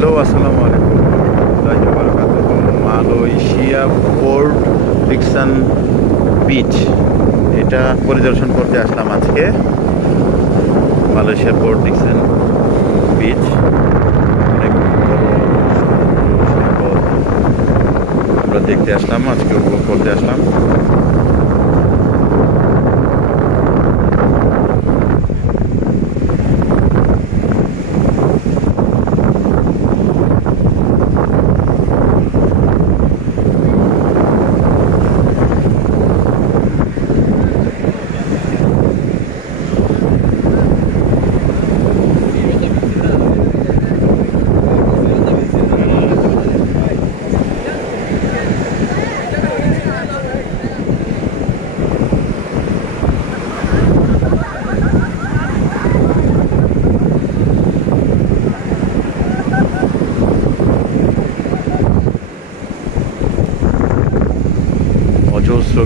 Hello, আসসালামু আলাইকুম। Malaysia port Dickson beach এটা পরিদর্শন করতে আসলাম আজকে। মালয়েশিয়া পোর্ট ডিকসন বিচ অনেক আমরা দেখতে আসলাম, আজকে উপভোগ করতে আসলাম।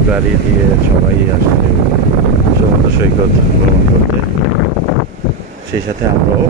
গাড়ি দিয়ে সবাই আসলে সমুদ্র সৈকত ভ্রমণ করতে। সেই সাথে আমরাও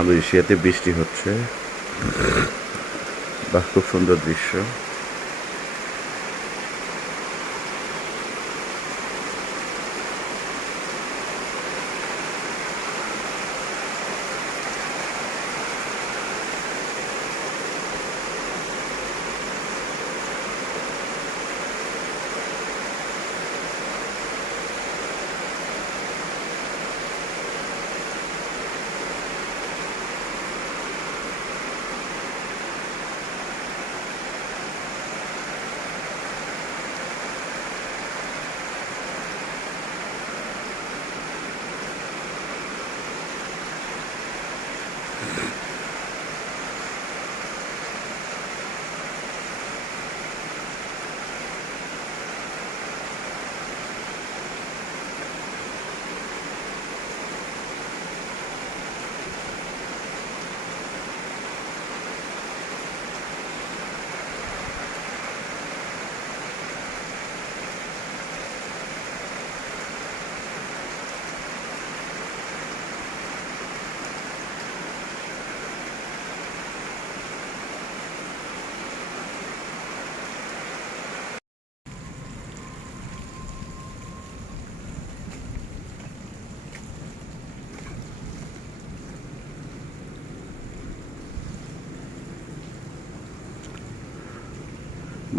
মালয়েশিয়াতে বৃষ্টি হচ্ছে। বাহ খুব সুন্দর দৃশ্য।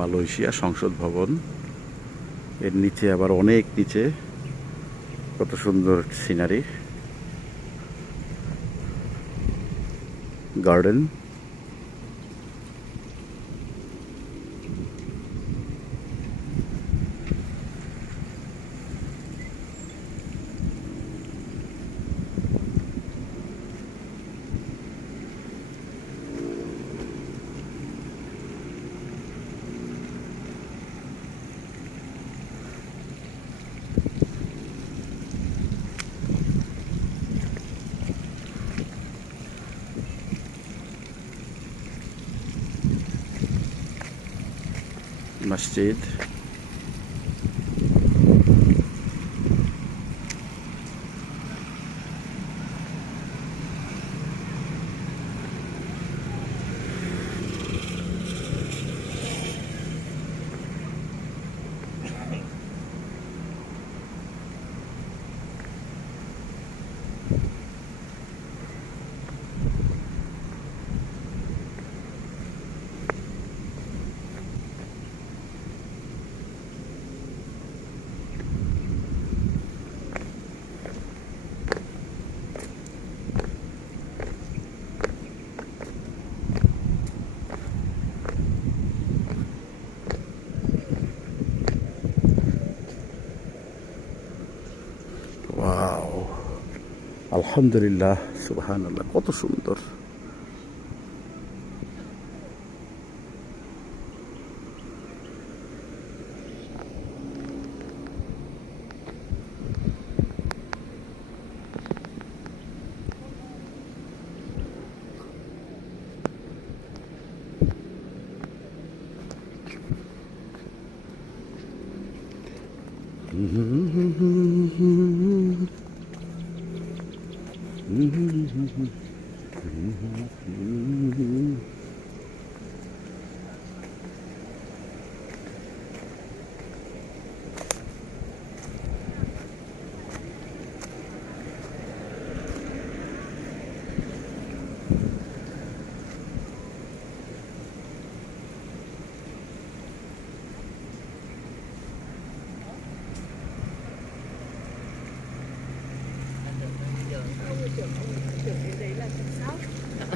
মালয়েশিয়া সংসদ ভবন। এর নিচে আবার অনেক নিচে কত সুন্দর সিনারি গার্ডেন মসজিদ। আলহামদুলিল্লাহ সুবহান আল্লাহ কত সুন্দর।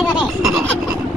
হবে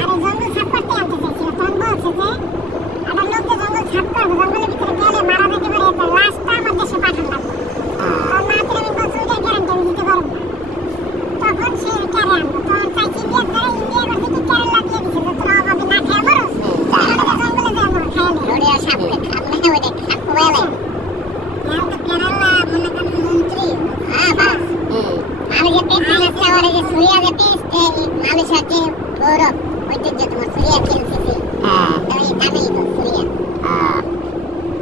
জঙ্গল সাফ করতে আনতে চাইছিল তখন বলছে যে আমার লোককে জঙ্গল সাফ করব জঙ্গলের ভিতরে গেলে মারা যেতে পারে তো লাশটা আমার দেশে পাঠান লাগবে। তখন মাত্র আমি বলছি ওইটা গ্যারান্টি আমি দিতে পারব না। তখন সে ক্যারে আনব তখন চাইছি ইন্ডিয়া ধরে ইন্ডিয়া করছে কি ক্যারে লাগিয়ে দিছে যে তোরা অভাবে না খেয়ে মরো জঙ্গলে যায় মরো খায় না সামনে সামনে ওই দেখ সামনে বলে এখন তো কেরালা করেন মন্ত্রী। বাস আমি যে পেট্রোল আছে যে যে পেস্ট গৌরব ঐতিহ্য তোমার সুরিয়া কিনতেছি হ্যাঁ ওই দামেই তো সুরিয়া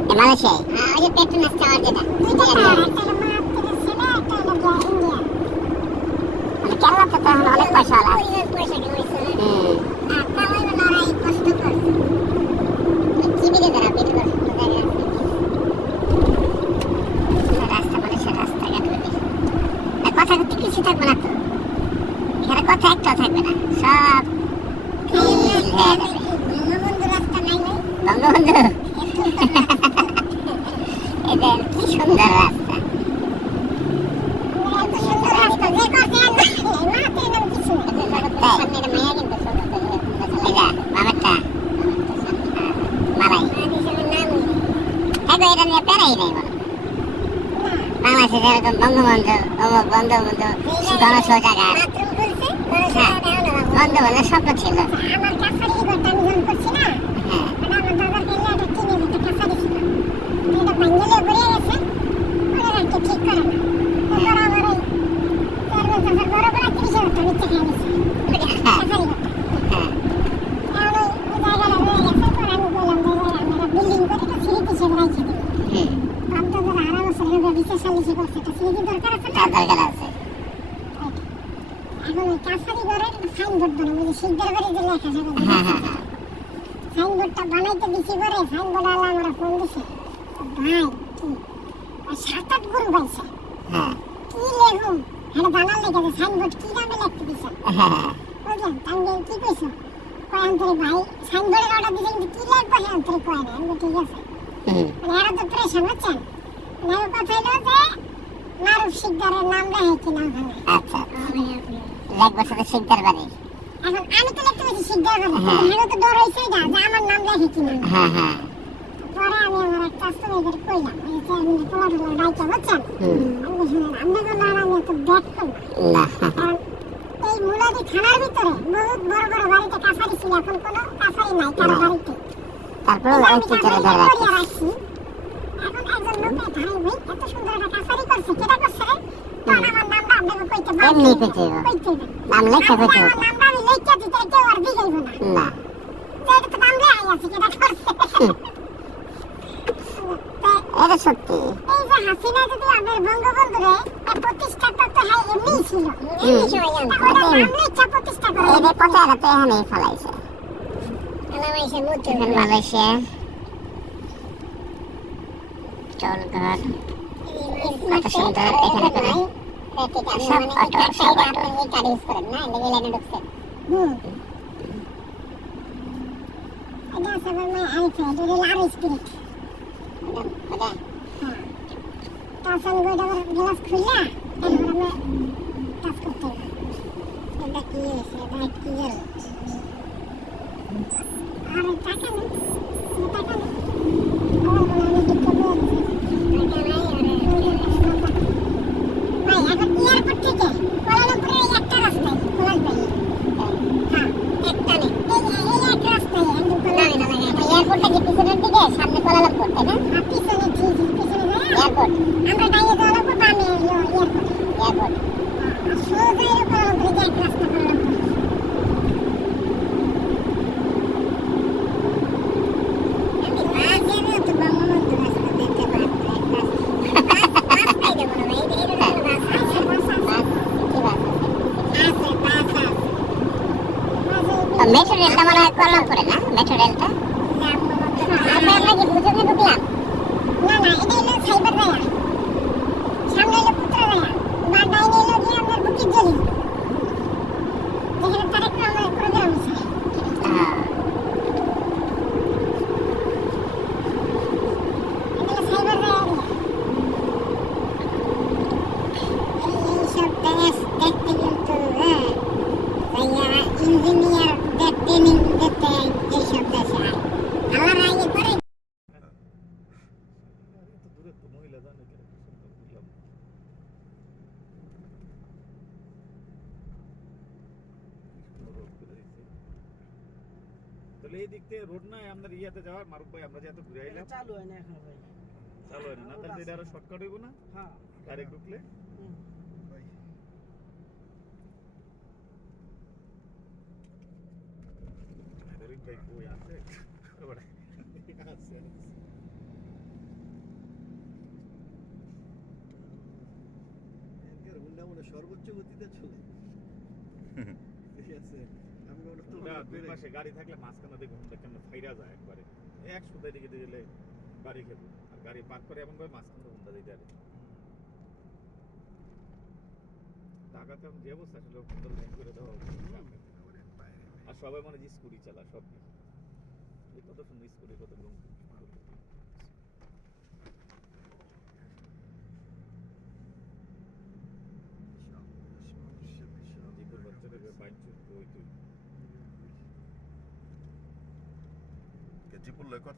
এ মালয়েশিয়ায় ওই যে পেট্রোল আছে আমার যেটা দুইটা সুরিয়া পাওয়ার দিয়ে। একটা হলো মা থেকে ছেলে একটা হলো গিয়ে ইন্ডিয়া মানে কেরালাতে তো এখন অনেক পয়সা আছে পয়সা পয়সা কেমন হুম আর তাহলে লড়াই কষ্ট করছে কি বিলে দ্বারা বিলে করে সুন্দর জায়গা আছে রাস্তা মানে সে রাস্তাঘাট হবে আর কথা কিছু থাকবে না তো। এখানে কথা একটাও থাকবে না। সব বঙ্গবন্ধু এদের কি সুন্দর রাস্তা। একটা মালাই। এটা নিয়ে প্যারাই নেই বলো বাংলাদেশে যেরকম বঙ্গবন্ধু অমুক বঙ্গবন্ধু খুলছে হ্যাঁ। বঙ্গবন্ধুর স্বপ্ন ছিল ঠিক করে না বড় বড় তিরিশ হাজার টাকা নিচে খেয়ে নিছে কাছারি ঘরটা হ্যাঁ এখন ওই ওই জায়গাটা রয়ে গেছে পরে আমি বললাম যে যে আমরা বিল্ডিং করে একটা স্মৃতি হিসেবে রেখে দিই হুম ভাবতো যে আড়াই বছর হবে বিচার সালিশি করছে একটা স্মৃতি দরকার আছে তার দরকার আছে। এখন ওই কাছারি ঘরের সাইনবোর্ড বানাবো যে শিকদার বাড়ি যে লেখা যাবে হ্যাঁ হ্যাঁ হ্যাঁ। সাইনবোর্ডটা বানাইতে দিছি পরে সাইনবোর্ড আলা আমরা ফোন দিছে। ভাই কি? আর সাত আট গরু পাইছে। হ্যাঁ। কি লেখুম হ্যাঁ জানার লেগে সাইনবোর্ড কি নামে লিখতে দিছে? হ্যাঁ কি কইছো? ভাই সাইনবোর্ডের অর্ডার দিছে কিন্তু কি লিখব হ্যাঁ আন্তরিক কয় না? ঠিক আছে। মানে এরা তো প্রেশান হচ্ছেন কথা হলো যে মারুফ শিকদারের নাম হয় আচ্ছা লাগবে সাথে শিকদার বাড়ি এখন আমি তো লিখতে পারছি শিকদার বাড়ি হ্যাঁ। হ্যাঁ তো ডর হয়েছে না যে আমার নাম নাম হ্যাঁ হ্যাঁ। পরে আমি আমার একটা আস্তমাইদের কইলাম এই যে আমি পোলা টোলা ডাইকা বুঝছেন হুম। আমি বলছি না আমি এত ব্যাট করব এই মুলাদি থানার ভিতরে বহুত বড় বড় বাড়িতে কাছারি ছিল এখন কোনো কাছারি নাই কারও বাড়িতে। তারপরে আমি কাছারি ধরে রাখছি রাখছি। এখন একজন লোকে ভাই ভাই এত সুন্দর একটা কাছারি করছে কেটা করছে তখন আমার নামটা আপনাকে কইতে বাধ্য এমনি। কইতে। কইতে। নাম লেখা কইতে আমার নামটা আমি লেখা দিতে কেউ আর দিগাইবো না। না। এটা তো নাম লেখাই আছে কেটা করছে। এটা সত্যি। এই যে হাসিনা যদি আমাদের বঙ্গবন্ধুরে এই প্রতিষ্ঠাতা তো হ্যাঁ এমনিই ছিল। এমনি সবাই ওটা নাম লেখা প্রতিষ্ঠা করে ফেলাইছে। এসে মালয়েশিয়া চলঘর কত সুন্দর এখানে করে সব অটো সব অটো। এটা আছে আমার মা এটা হলো স্পিরিট। হ্যাঁ। তারপর গোটা গ্লাস খুললা এরপর আমরা কাজ করতে এটা কি এটা আর টাকা নেই টাকা নেই আমার মনে হয় আমি ঠিক করে চলে যান এখানে সুন্দর ঘুরলাম সুন্দর রোড করে দিচ্ছে। তাহলে এই দিক থেকে রোড নাই আমাদের ইয়াতে যাওয়ার মারুফ ভাই আমরা যে এত ঘুরে আইলাম চালু হয় না এখন ভাই। চালু হয় না না তাহলে এটা আরও শর্টকাট হইব না? হ্যাঁ। ডাইরেক্ট ঢুকলে? হুম। রবিন ভাই কই আছে? ওরে আছে হুন্ডা মনে সর্বোচ্চ গতিতে চলে। ঠিক আছে আমি মনে তো দুই পাশে গাড়ি থাকলে মাঝখানে দেখুন কেমন ফাইরা যায় একবারে। একশো দিকে গেলে গাড়ি খেলো আর গাড়ি পার্ক করে এমন ভাবে মাঝখানে ঘুমটা দিতে পারে ঢাকাতে আমি যে অবস্থা আসলে সুন্দর লাইন করে দেওয়া আর সবাই মানে যে স্কুটি চালা সব এই কত সুন্দর স্কুটি কত লং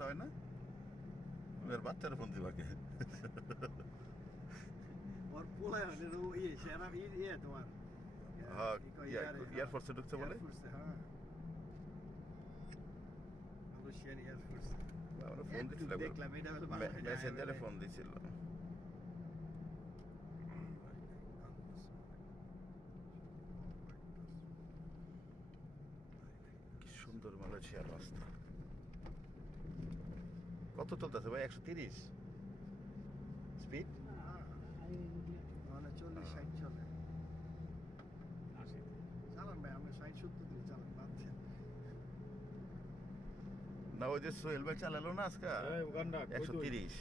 কথা হয় না? ওর বাচ্চারা ফোন দিবাকে ওর পোলায় মানে ও ইয়ে সেরা ইয়ে তোমার। হ্যাঁ এয়ারফোর্সে ঢুকছে বলে? হ্যাঁ। মালয়েশিয়ার এয়ারফোর্সে। আমরা ফোন একটু দেখলাম এটা হলো। মেসেঞ্জারে ফোন দিছিল। কি সুন্দর মালয়েশিয়ার রাস্তা। কত চলতেছে ভাই? একশো তিরিশ স্পিড মানে চল্লিশ ষাট চলে চালান ভাই আমরা ষাট সত্তর দিকে চালান পাচ্ছেন না ওই যে সোহেল ভাই চালালো না আজকে? একশো তিরিশ।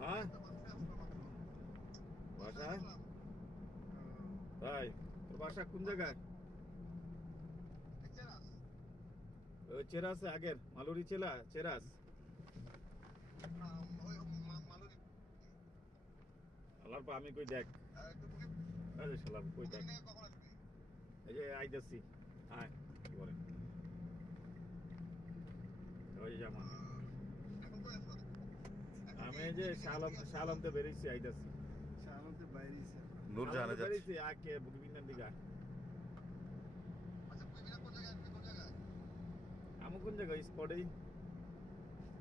হ্যাঁ? ভাই তোর বাসা কোন জায়গায়? চেরাস আগের মালুরি চেলা চেরাস। পা আমি কই দেখ? আরে শালা কই দেখ? এই যে আইতাছি। আয় কি বলে? ওই জামা আমি যে শালাম শালামতে বেরিয়েছি আইতাছি। যাচ্ছে। বেরিয়েছি আগে বুকিবিন্দার দিকে আমি কোন জায়গায়? স্পটেই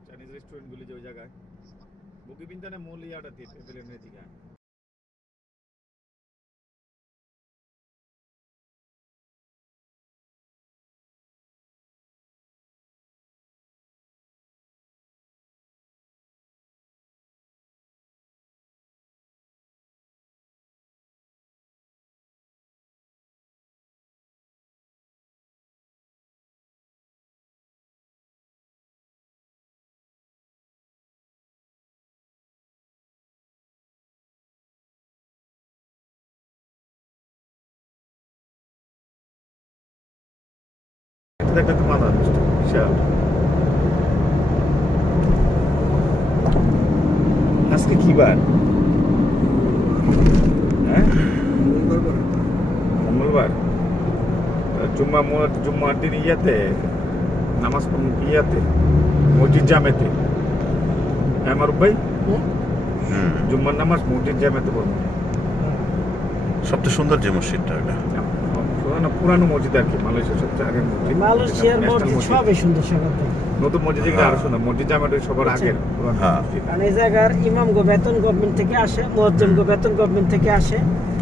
চাইনিজ রেস্টুরেন্টগুলি যে ওই জায়গায়। বুকিবিন্দানে মূল ইয়াটাতে পেপেলেনের দেখতে তো মাথা বিশাল আজকে কি বার হ্যাঁ মঙ্গলবার। জুম্মা জুম্মার দিন ইয়াতে নামাজ পড়ুন ইয়াতে মসজিদ জামেতে। হ্যাঁ মারুফ ভাই? জুম্মার নামাজ মসজিদ জামেতে পড়ুন সবচেয়ে সুন্দর যে মসজিদটা ওটা। পুরানো পুরানো মসজিদ আর কি মালয়েশিয়ার সবচেয়ে আগের মসজিদ। মালয়েশিয়ার মসজিদ সবই সুন্দর সবার থেকে নতুন মসজিদ যেগুলো আরও সুন্দর। মসজিদ জামেটা সবার আগের পুরানো হ্যাঁ। মসজিদ। কারণ এই জায়গার ইমাম গো বেতন গভর্নমেন্ট থেকে আসে মুয়াজ্জম গো বেতন গভর্নমেন্ট থেকে আসে।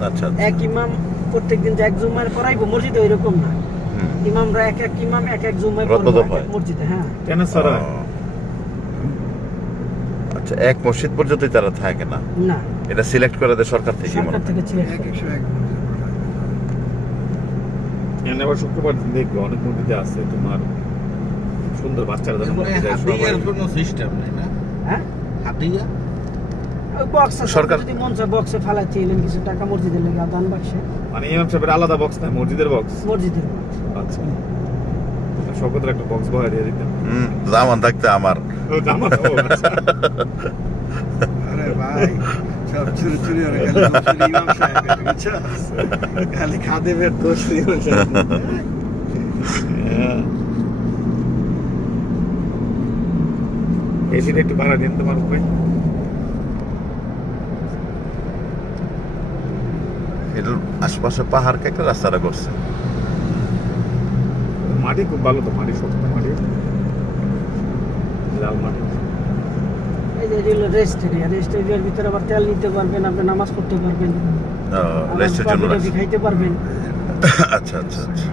আচ্ছা এক ইমাম প্রত্যেকদিন যে এক পড়াইবো মসজিদে ওইরকম না। ইমামরা এক এক ইমাম এক এক মসজিদে হ্যাঁ। কেন সারা আচ্ছা এক মসজিদ পর্যন্তই তারা থাকে না? না। এটা সিলেক্ট করে দেয় সরকার থেকে মনে সরকার হয়। থেকে ছিল এক একশো এক এখানে আবার শুক্রবার দিন দেখবে অনেক মসজিদে আছে তোমার সুন্দর বাচ্চারা যেন হাতিয়ার কোনো সিস্টেম নেই না? হ্যাঁ? হাতিয়া? সরকার- সরকার যদি মন চায় বক্সে ফালাইতে এলেন কিছু টাকা মসজিদের লেগে দান বাক্সে। মানে ইমাম সাহেবের আলাদা বক্স না মসজিদের বক্স মসজিদের box। আচ্ছা। সকলের একটা বক্স দিয়ে হুম জামান থাকতে আমার। আচ্ছা। আরে ভাই। সব চুরি চুরি করে ইমাম সাহেব দোষ এসিটা একটু ভাড়া দিন তোমার এটার আশপাশে পাহাড়কে একটা রাস্তাটা করছে। মাটি খুব ভালো তো মাটি শক্ত মাটি। লাল মাটি। এই যে এগুলো রেস্ট এরিয়া রেস্ট এরিয়ার ভিতরে আবার তেল নিতে পারবেন আপনি নামাজ পড়তে পারবেন। রেস্টের জন্য কফি টফি রাখছে। খাইতে পারবেন। আচ্ছা আচ্ছা আচ্ছা।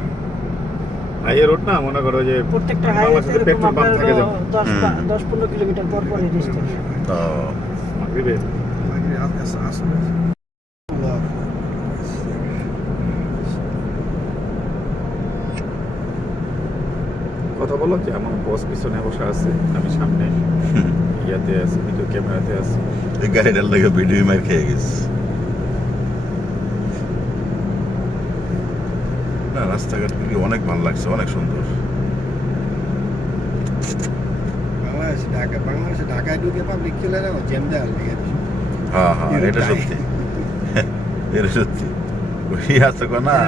হাইয়ের রোড না? মনে করো যে প্রত্যেকটা হাইওয়েতে পেট্রোল পাম্প থাকে যেমন দশ হুম। পা- পনেরো কিলোমিটার পর পরে রেস্ট এরিয়া ও, মাগরিবে? মাগরিব হালকা কথা বলো কি আমার বস পিছনে বসে আছে আমি সামনে। ইয়াতে আছি ভিডিও ক্যামেরাতে আছি এই গাড়িটার লাগে ভিডিও মার খেয়ে গেছে না রাস্তাঘাট কিন্তু অনেক ভালো লাগছে অনেক সুন্দর বাংলাদেশে ঢাকা বাংলাদেশে ঢাকায় ঢুকে পাবলিক চলে যাব জ্যাম দেওয়ার লেগে হ্যাঁ হ্যাঁ এটা সত্যি এটা সত্যি ওই আছে না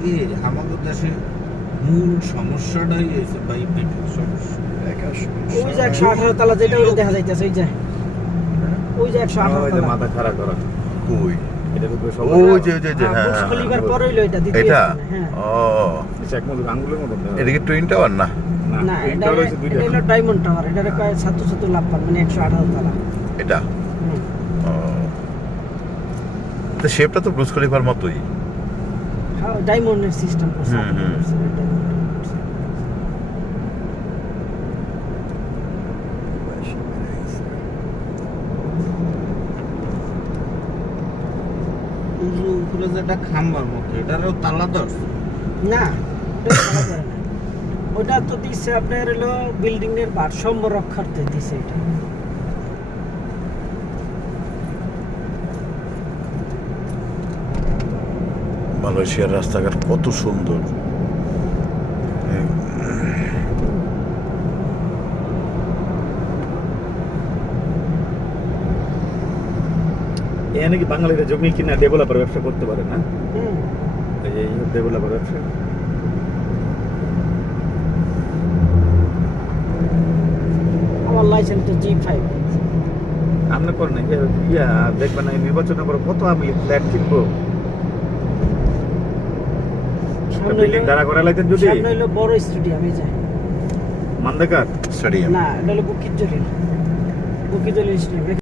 কি আমাদের দেশে মূল সমস্যাটাই হয়েছে ভাই সমস্যা ওই যে একশো আঠারো তালা যেটা ওটা দেখা যাইতেছে ওই যে। ওই যে একশো আঠারো মাথা খারাপ করা। কই? হ্যাঁ হ্যাঁ, হ্যাঁ। এটা এটা? হ্যাঁ। এটা টুইন টাওয়ার না? না না এটা এটা রয়েছে হলো ডায়মন্ড টাওয়ার লাভ পান মানে একশো আঠারো তালা। এটা? তো শেপটা তো ব্রুজ খলিফার মতোই। হ্যাঁ ডায়মন্ডের সিস্টেম করছে হুম, হুম। উঁচু উপরে যে একটা খাম্বার মতো এটারও তালা দশ না ওটা না। ওটা তো দিচ্ছে আপনার হলো বিল্ডিং এর ভারসাম্য রক্ষার্থে দিছে এটা। মালয়েশিয়ার রাস্তাঘাট কত সুন্দর। এ নাকি বাঙালিরা জমি কিনা ডেভেলপার ব্যবসা করতে পারে না? এই ডেভেলপার ব্যবসা। আমার লাইসেন্স তো জি ফাইভ আপনি করেন না ইয়া দেখবেন এই নির্বাচনের পর কত আমি ফ্ল্যাট কিনবো? সামনে বিল্ডিং দাঁড়া করা লাইতেন যদি। সামনে বড় স্টেডিয়াম এই যে। মান্দাকার? স্টেডিয়াম না এটা হলো Bukit Jalil. Bukit Jalil stadium